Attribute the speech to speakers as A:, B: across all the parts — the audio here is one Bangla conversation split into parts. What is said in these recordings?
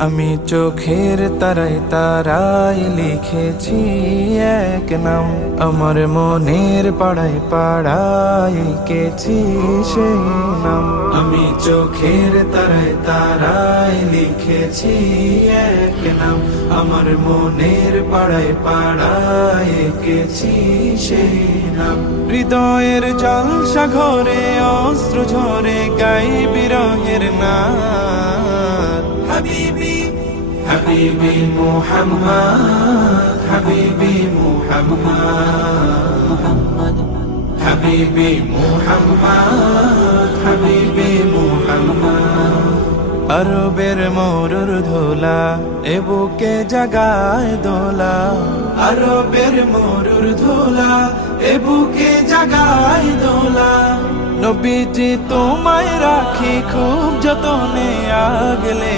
A: আমি চোখের তারাই তারাই লিখেছি এক নাম। আমার মনের পাড়ায় পাড়ায় কেছি সেই নাম। আমি চোখের তারাই তারাই লিখেছি এক নাম। আমার মনের পাড়ায় পাড়ায় কেছি সেই নাম। হৃদয়ের জল সাগরে অস্ত্র ঝরে গাই বিরহের নাম। হাবিবি মুহাম্মদ হাবিবি মুহাম্মদ হাবিবি মুহাম্মদ হাবিবি মুহাম্মদ আরবের মরুর ধোলা, এ বুকে জাগায় দোলা। আরবের মরুর ধোলা, এ বুকে জাগায় দোলা। নবীজি তোমায় রাখি, খুব যতনে আগলে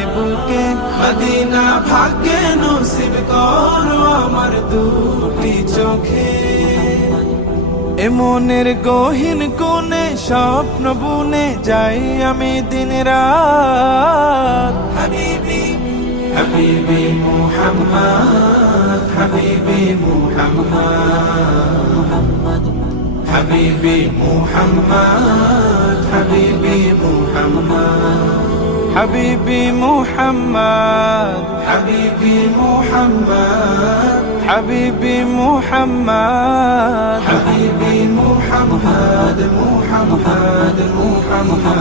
A: বুকে মদিনা ভাগ্যে নসিব করো আমার দুটি চোখে। এমনের গহীন কোণে স্বপ্ন বুনে যাই আমি দিন রাত হাবিবি হাবিবি মুহাম্মদ হাবিবি মুহাম্মদ। হাবিবি মুহাম্মদ হাবিবি মুহাম্মদ। حبيبي محمد حبيبي محمد حبيبي محمد حبيبي محمد محمد محمد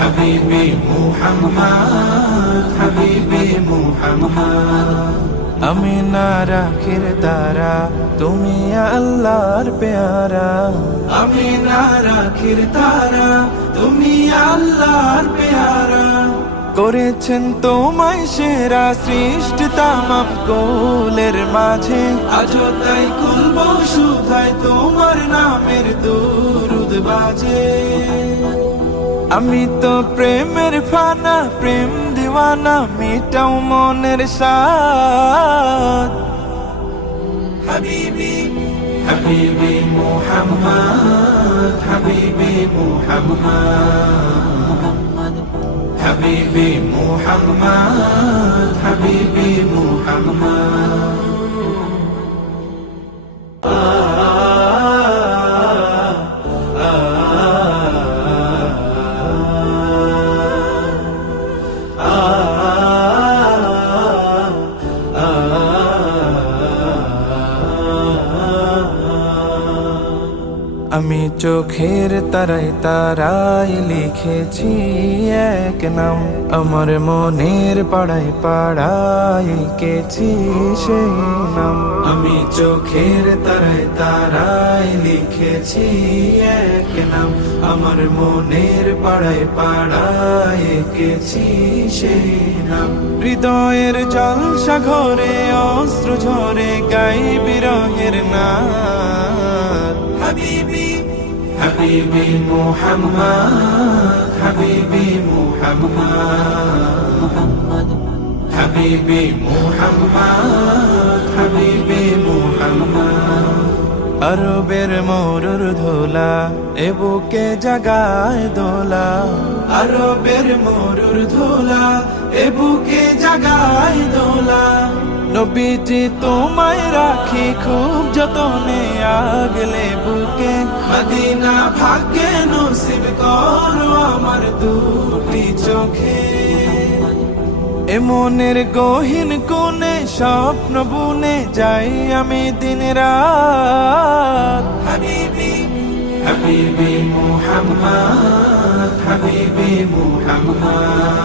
A: حبيبي محمد حبيبي محمد আমি না রাখির তারা তুমি আল্লাহর পেয়ারা আমি না রাখির তারা তুমি আল্লাহর পেয়ারা। করেছেন তোমায় সেরা সৃষ্টি তামাম কোলের মাঝে। আজও তাই কুলব সুধায় তোমার নামের দুরুদ বাজে। আমি তো প্রেমের ফানা, প্রেম দিওয়ানা, মিটাও মনের সাথ হাবিবি حبيبي محمد حبيبي محمد حبيبي محمد حبيبي محمد আমি চোখের তারাই তারাই লিখেছি এক নাম। আমার মনের পাড়ায় পাড়ায় কেছি সেই নাম। আমি চোখের তারাই তারাই লিখেছি এক নাম। আমার মনের পাড়ায় পাড়ায় কেছি সেই নাম। হৃদয়ের জল সাগরে অস্ত্র ঝরে গাই বিরহের নাম। হাবিবি মুহাম্মদ হাবিবি মুহাম্মদ হাবিবি মুহাম্মদ হাবিবি মুহাম্মদ আরবের মরুর ধোলা এ বুকে জাগায় দোলা। আরবের মরুর ধোলা এ বুকে জাগায় দোলা। নবীজি তোমায় রাখি খুব যতনে আগলে বুকে। মদিনা ভাগ্যে নসিব করো আমার দুটি চোখে। এমনের গহীন কোণে স্বপ্ন বুনে যাই আমি দিন রাত হাবিবি হাবিবি মুহাম্মদ হাবিবি মুহাম্মদ।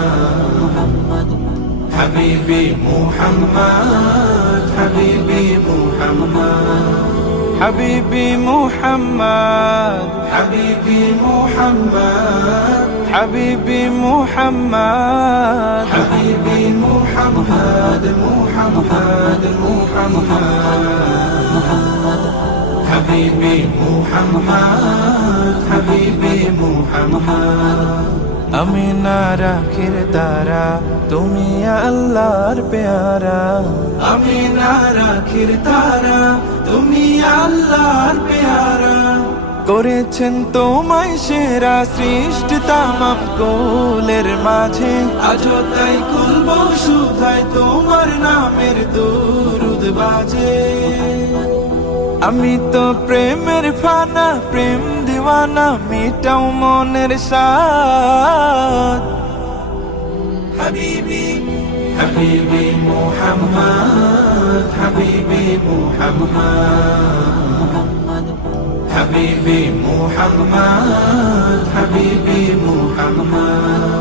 A: حبيبي محمد حبيبي محمد. حبيبي محمد. حبيبي محمد. حبيبي محمد. حبيبي محمد محمد محمد. حبيبي محمد حبيبي محمد. আমি না রাখির তারা তুমি আল্লাহর পেয়ারা। আমি না রাখির তারা তুমি আল্লাহর পেয়ারা। করেছেন তোমায় সেরা সৃষ্টি তামাম কোলের মাঝে। আজও তাই খুলব সুধায় তোমার নামের দুরুদ বাজে। আমি তো প্রেমের ফানা প্রেম দিওয়ানা মিটাও মনের সাথ হাবিবি হাবিবি মোহাম্মদ হাবিবি মোহাম্মদ হাবিবি মোহাম্মদ হাবিবি মোহাম্মদ